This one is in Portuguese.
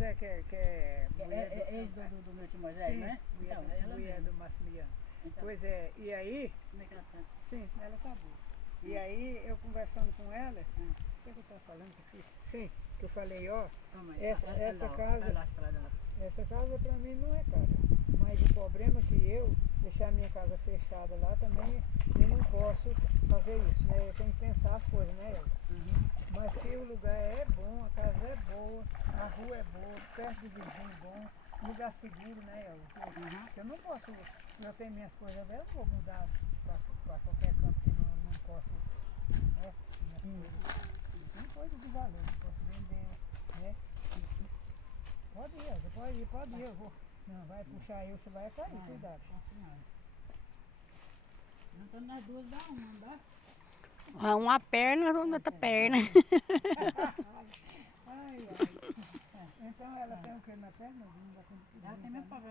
José, que é Ex do meu tio Moisés, sim, né? Então, ela mulher mesmo. do Maximiliano. Então, Pois é, e aí, como é que ela tá? sim, ela tá boa. E aí, eu conversando com ela, o que eu tava falando? Sim, que eu falei, ó, essa casa, essa casa pra mim não é cara. Mas o problema é que eu deixar minha casa fechada lá também, eu não posso fazer isso, né? Eu tenho que pensar as coisas, né, Elza? Mas que o lugar é bom, a casa é boa, a rua é boa, perto do vizinho bom, lugar seguro, né, Elza? Eu não posso, eu tenho minhas coisas dela, não vou mudar para qualquer canto que não posso, né? Minhas coisas. Tem coisa de valor que posso vender, né? Pode ir, Elza, pode ir, eu vou. Não, vai puxar eu, você vai cair, cuidado. Então nós duas dá uma, não dá? Uma perna, outra perna. Ai, ai. Então ela tem o que na perna? Ela tem meu problema.